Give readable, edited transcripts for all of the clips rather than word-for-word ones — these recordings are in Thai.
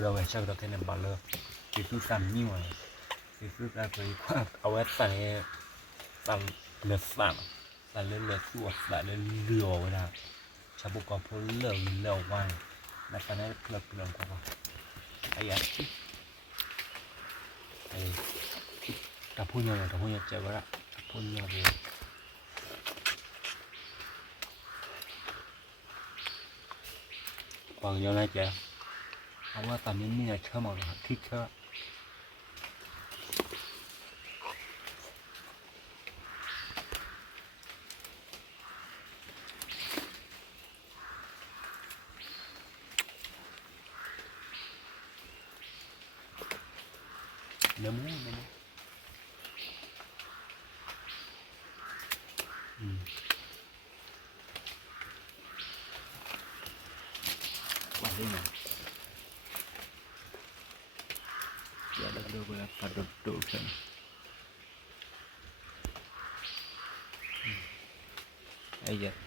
đầu về sau đó cái này bảo lơ thì tôi làm như vậy thì tôi ra cáiเอาไว้ใส่สั่งเลือดสั่งใส่เลือดสวดใส่เลือดเรือไว้นะชาวบุกกอบพลเลือดเลือดว่างนับไปนั้นเลือดเลือดกว่าไอ้ยักษ์ไอ้กับพูดยังไงกับพูดยังเจ็บวะละกับพูดยังไงฟังยังไงเจ๊เพราะว่าตอนนี้เนี่ยเชื่อมากคิดเชื่อเนื้อหมูว่าได้ไงเดี๋ยวเราดูเวลาปัดดูกันไอ้ยักษ์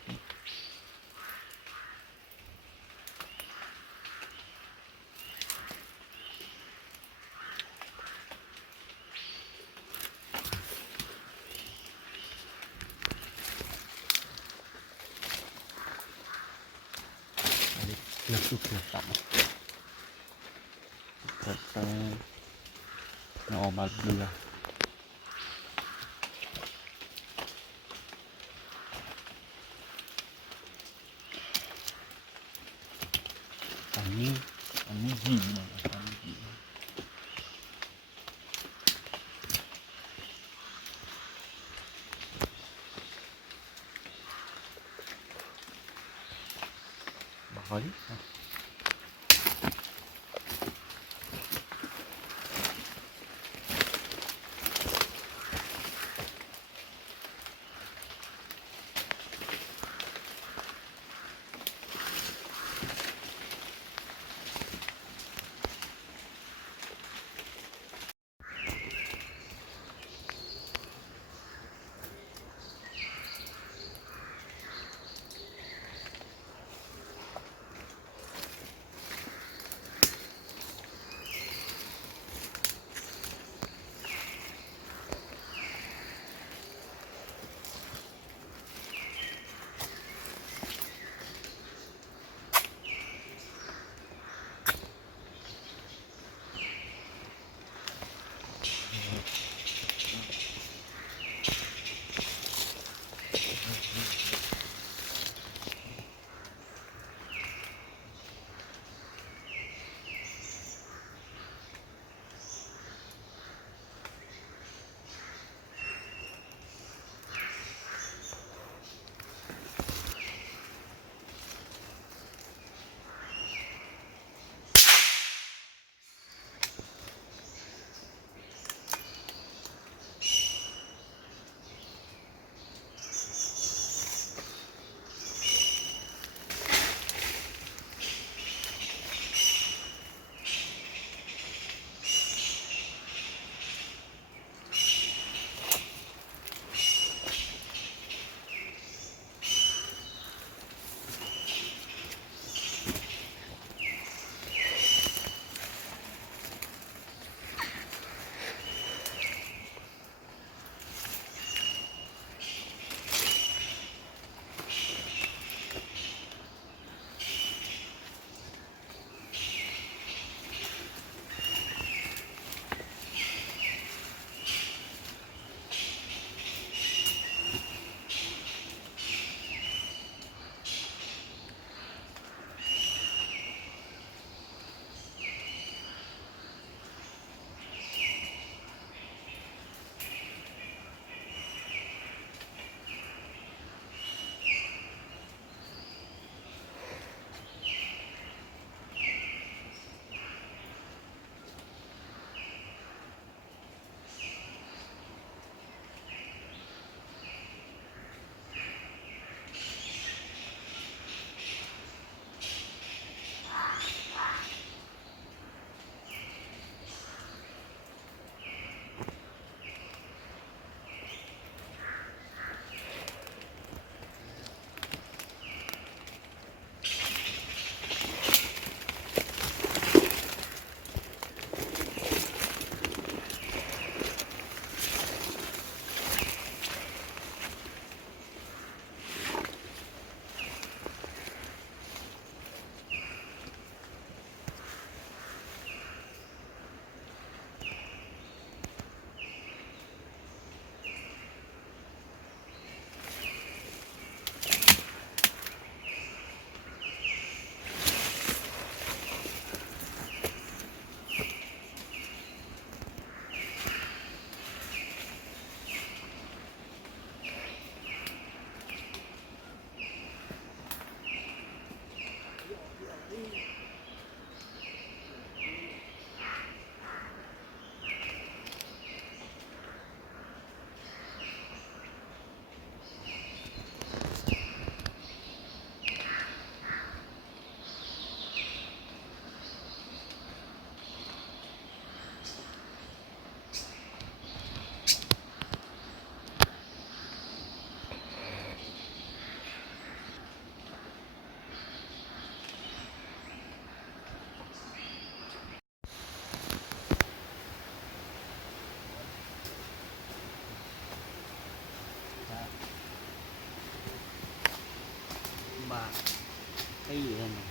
เลือดสุกเลือดต่ำแต่เราออกมาเรืออันนี้หินนะอันนี้หินบอกเขาดิ ว่าก็อยู่นั่นน่ะ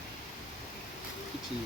พิธี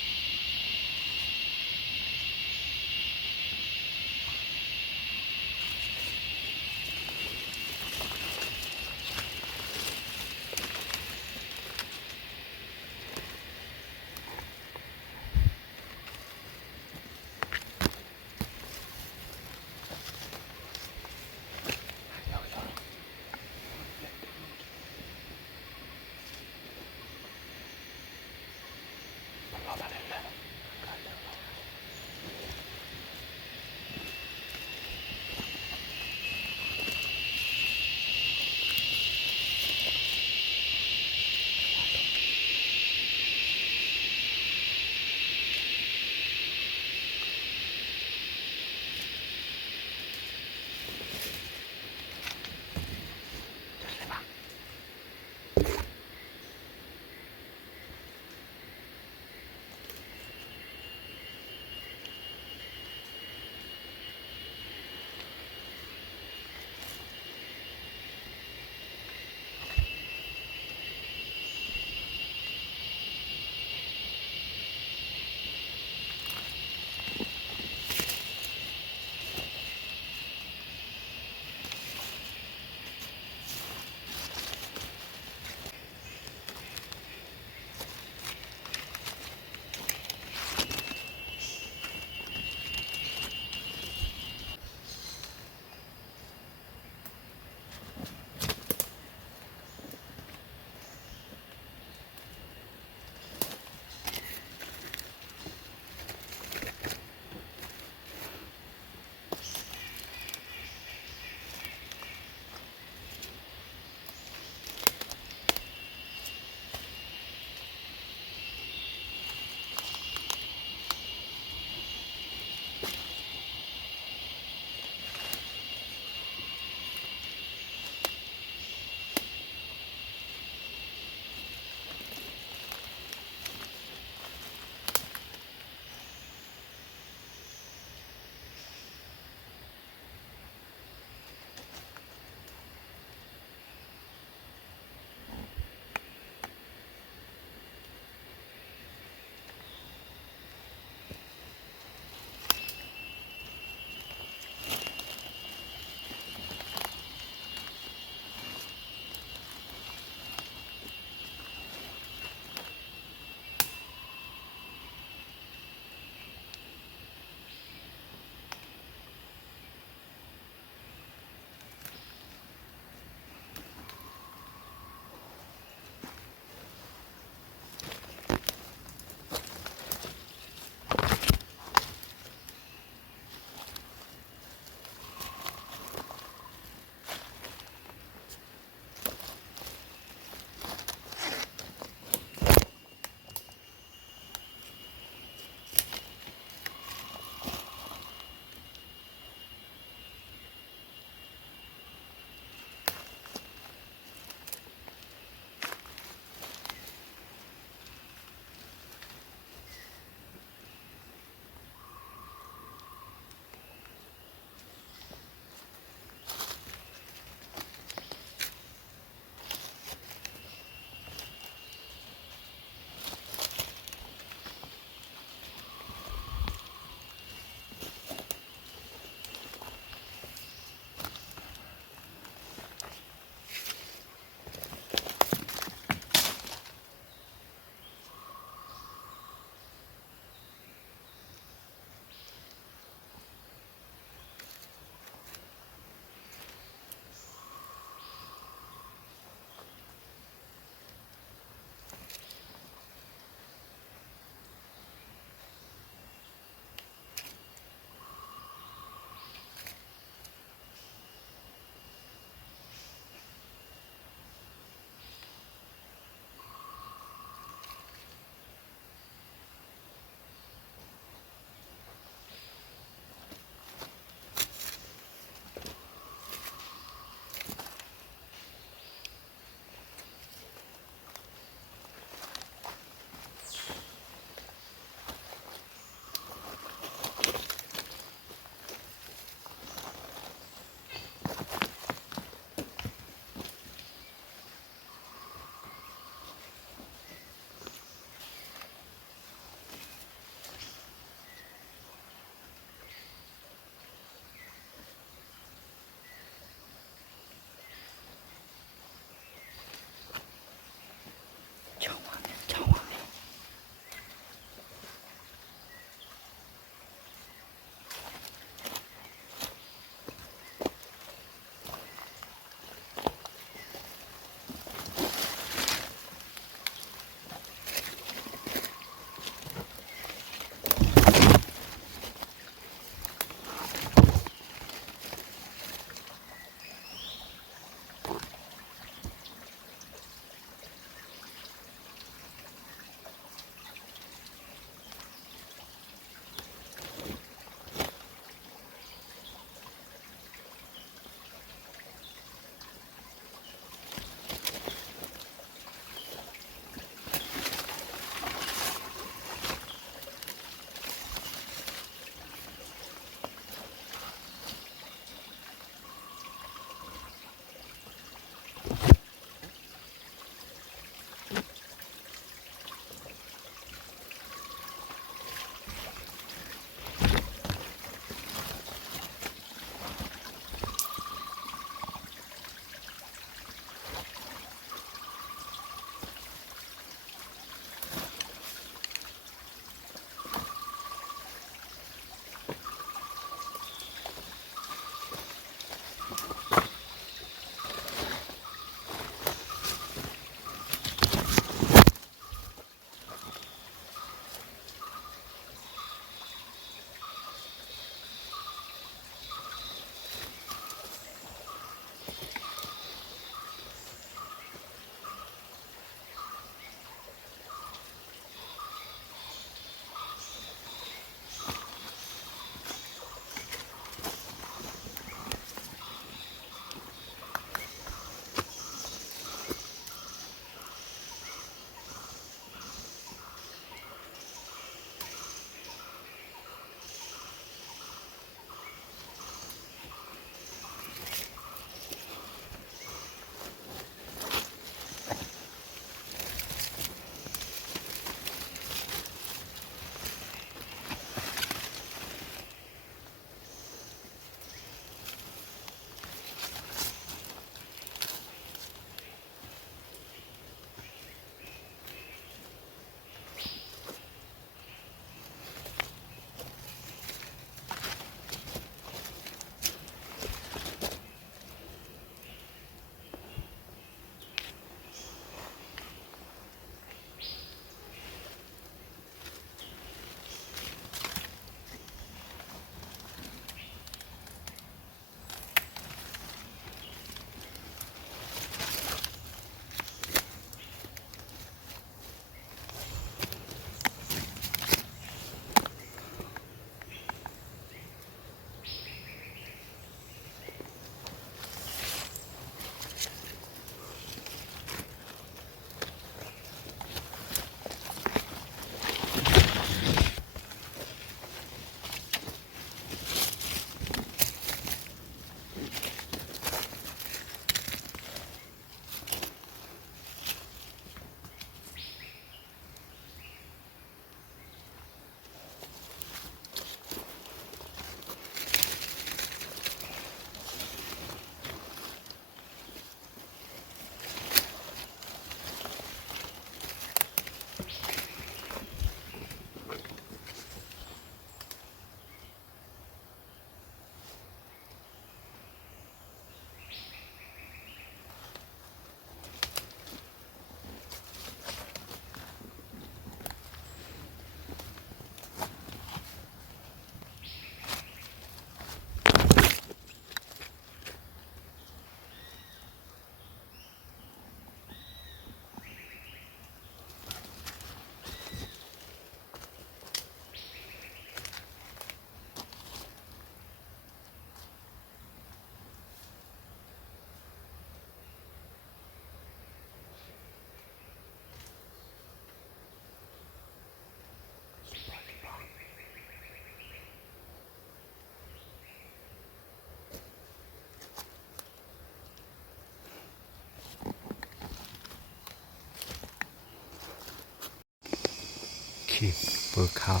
chi bơ khao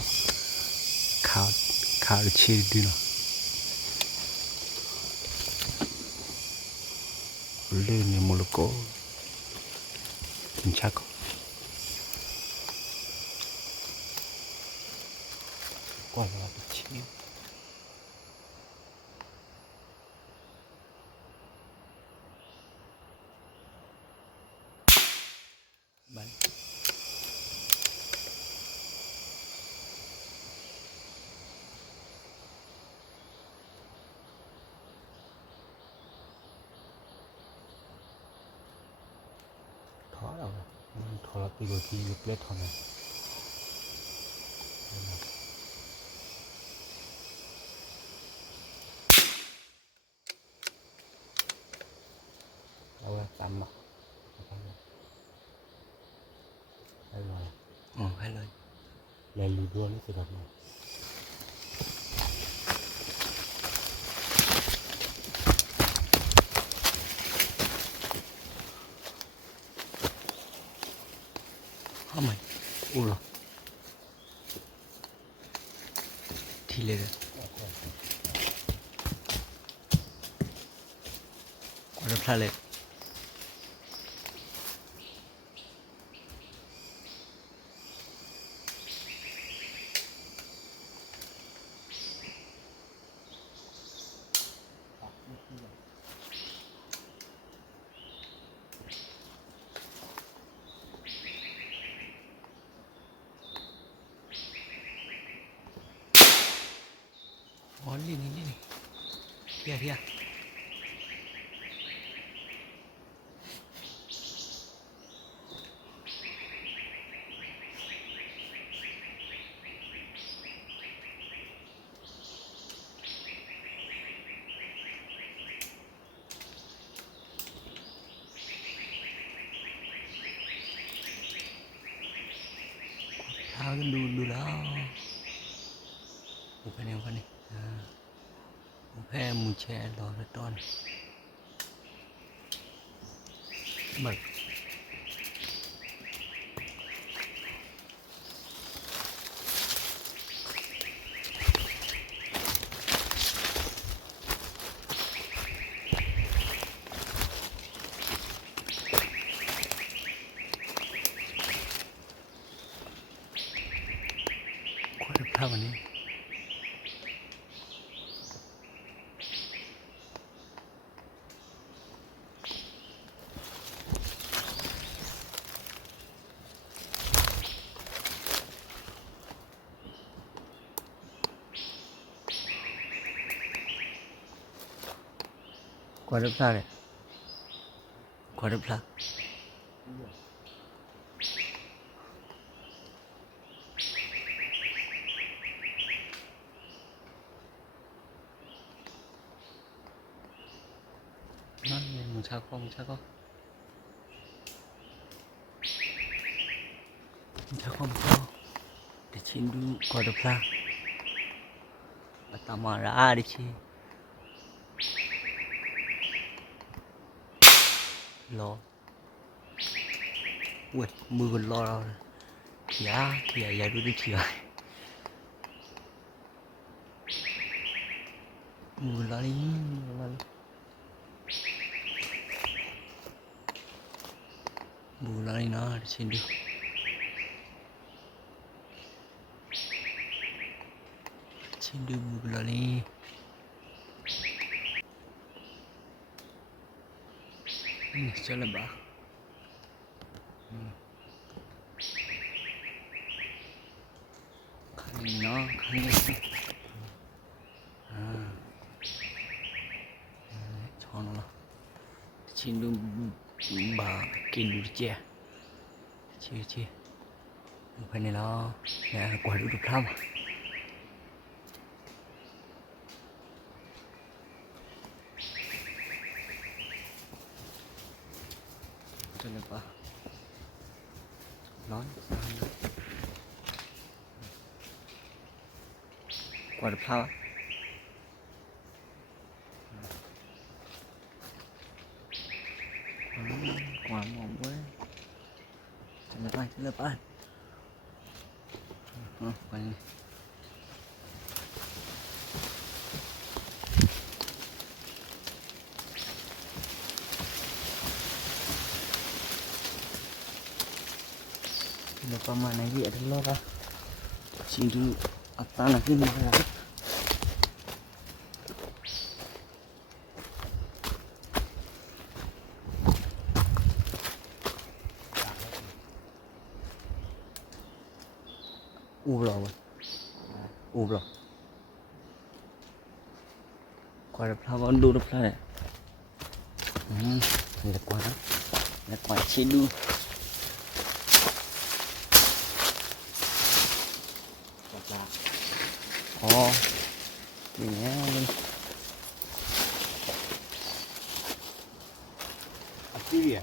khao khao được chi đi nó lên này một lô cổ chắc quả là chi bắn thỏ đâu thỏ là từ khi plate thỏ này đâu tạm mà hay lời lời lì đua nó sẽ gặp này không mày u rồi thì lên quả đập ra lên món gì này kìa kìa thao đu đó một cái này một cái mù che đó là tròn bật quả đập thao vào đây quả đập thao này quả đập thao nó mình sao không sao sao để chín đu quả đập thao ta mà ra đi chi lo ui mưa còn lo rồi thì giờ đuôi đi thì mưa lo đi mưa lo đi nó xin đi mưa lo đi cho là bà khăn nó cho nó xin đừng bà kinh được chưa chia phải này nó quả được không cho là bà nói quả được không quả mỏng quá cho là ba ไปนี่แล้วก็มาในเวียดรอบละชิงดูอัตราหนักขึ้นมาแล้วอูบหรอวะอูบหรอก่อนเราก็ดูรอบละเนี่ยแล้วก่อนนะแล้วก่อนชิดูอ๋ออย่างเงี้ยมัน Assyria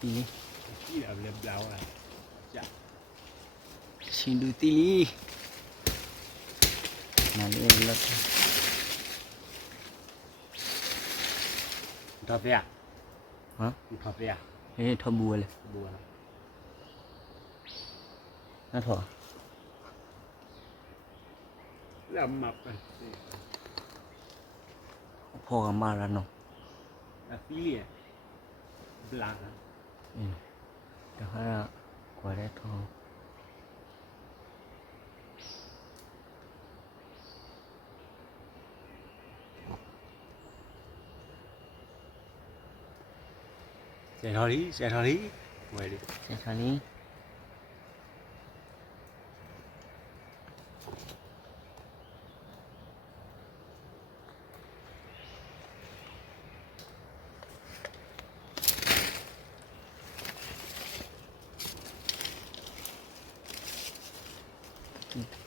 ทีนี้ Assyria bela blau lah Sekejap ชิดูตีลีมาเรื่อยแล้ว Entah pihak ฮะ Entah pihak เฮ้ยทอบัวเลย Dua lah น่าถอ Lama kan พ่อกับมาแล้วเนาะ Assyria Belang lah แต่ว่ากว่าได้ทอง Saya hari Boleh đi ใช่คราวนี้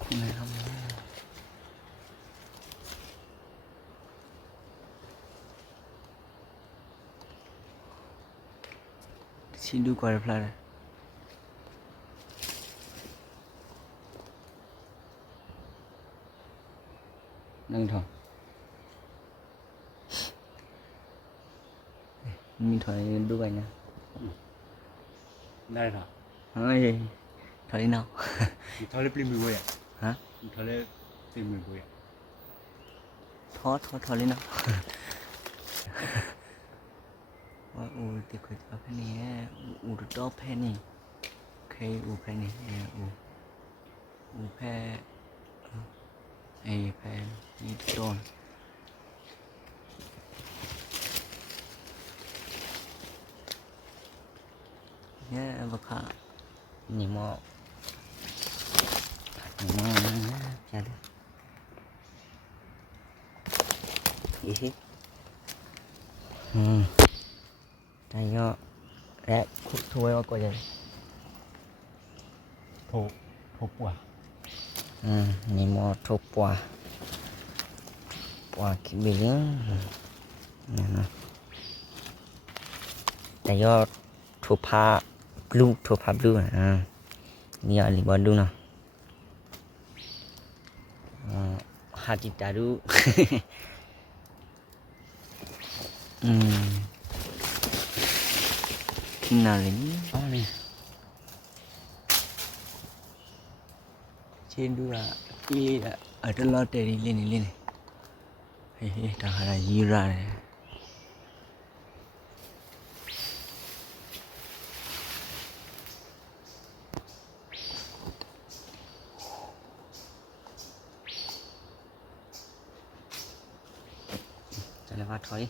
คุณอะไรทำชิดูก่อนเพลาเลยนั่งถอมีถอยดูกันนะ Đây lah เฮ้ยถอยเนาะ Di toilet beli mie ya ฮะ Di toilet beli mie ya ถอเลยเนาะ ว่าอูติดคุยกับแพนี่อูดอแพนี่เคยอูแพนี่อูแพไอแพนี่โดนเนี่ยบักค่ะนี่มอจัดอีใจก็และคุกถ้วยว่าก็จะ Thô quả นี่มอทุกปัวคิดไปเรื่องนี่นะแต่ยอดทุพาบลูนี่อะไรบ้างดูนะฮาจิตาดูกินอะไรนี่ Oh ni เช่นดูอ่ะอีอ่ะอัตลอดเตรีเล่นเฮ้ยทางอะไรยีราเนี่ยจะเลยว่าถอย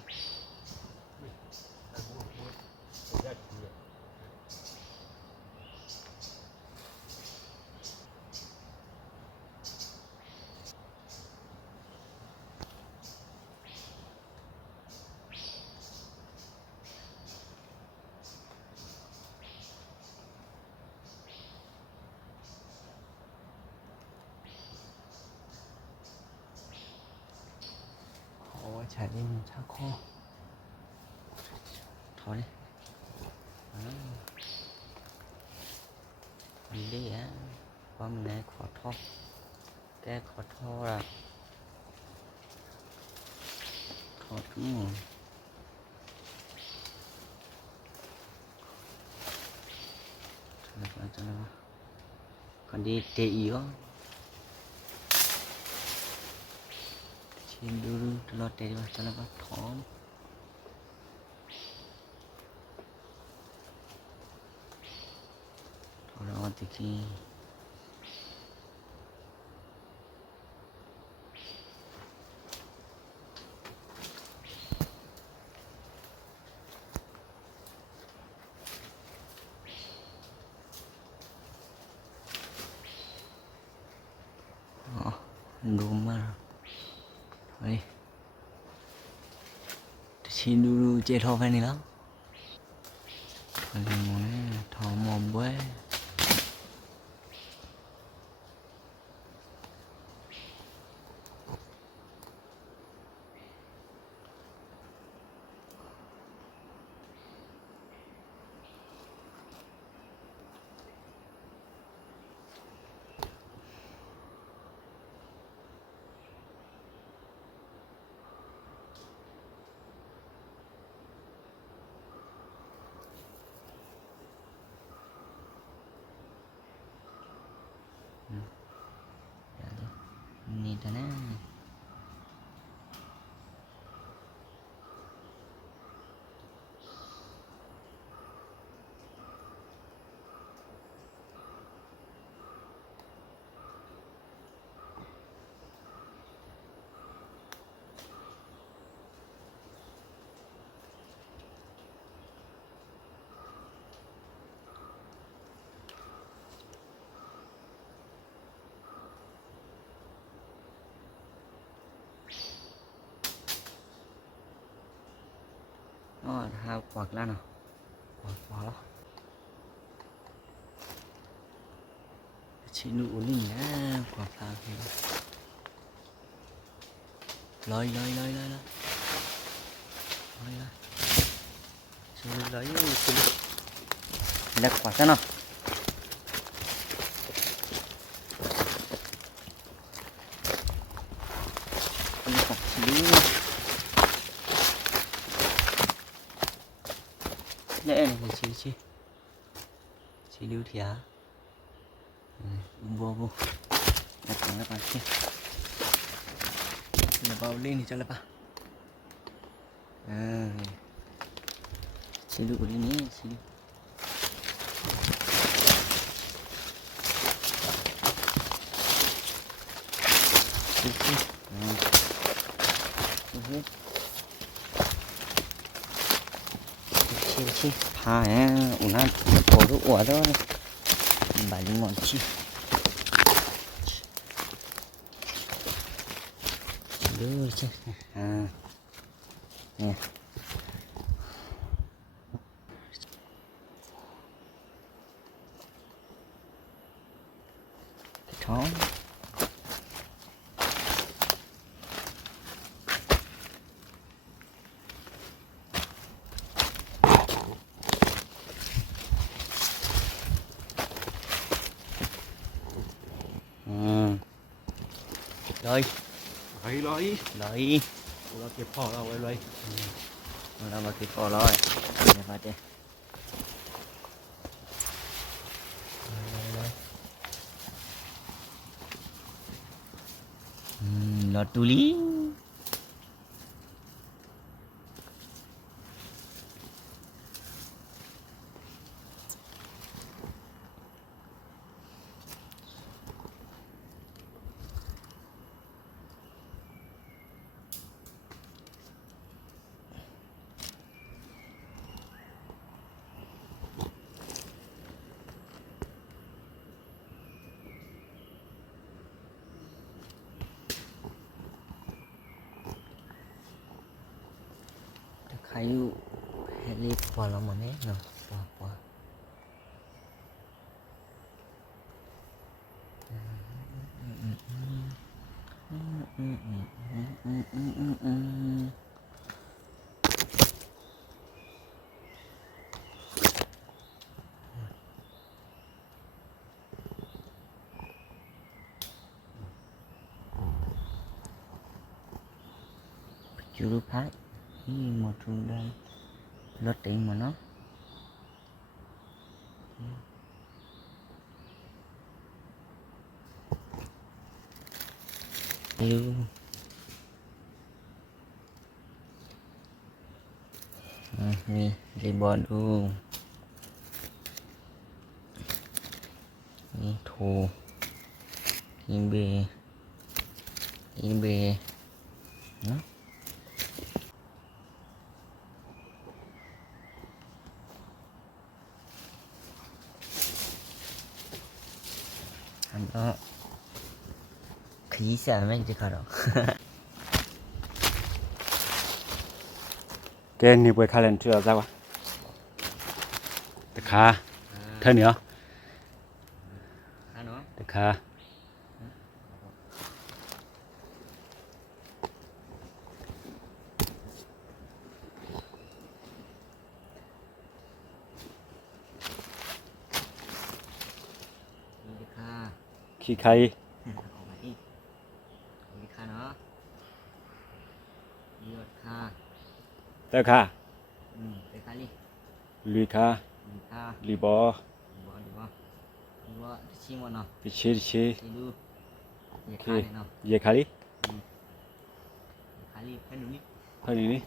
ใช้ดินชักโครกถอยอันนี้อ่ะว่ามันไหนขอท่อแกขอท่อละถอดทั้งหมดจะเลยวะกัน đi tê yếu xin đưa lo tê vào cho nó bắt thóm thôi đó thì khi đó đúng mà thôi xin đưa chơi thô phải này lắm thôi muốn thò mồm quáนี่แต่นะ nó hai quạt ra nào quạt đó chị nụ linh á quạt phá kìa lôi chị lấy chị đặt quạt ra nào quạt chị lẽ này chị lưu thì á vô đặt quạt ra chị là bao lên thì cho là ba chị lưu đi nhé chị lưu chị phá ủn ăn cổ đồ ủa đó bánh ngọn chi đưa chứ nè cái thó rồi lấy lấyเราเก็บพ่อเราไว้เลย เรามาติดคอเลยเดี๋ยวมาเจลอดตุลีใครอยู่แฮร์รี่พอเรามาแม่เนาะพอchúรู้พักนี่หมดทุนได้รถเต็มหมดเนาะ ลูนี่รีบอลดูนี่โทยิงเบเนาะอันก็ขยี้เสียไม่จะขาดหรอก cái nhiều buổi khai lần chưa ra quá được khá thêm nữa อ่ะเนาะ được khá นี่ค่ะ khi khai ออกมาอีกนี่ค่ะเนาะยอดค่ะ tớ khá ไปค่ะนี่ lùi khá นี่ค่ะ lùi bò ดูว่าชิมวันเนาะ bị chế ชิดูเย ok ค่ะเนาะ về khai đi ค่ะรีบให้ดูนี่ thôi đi đi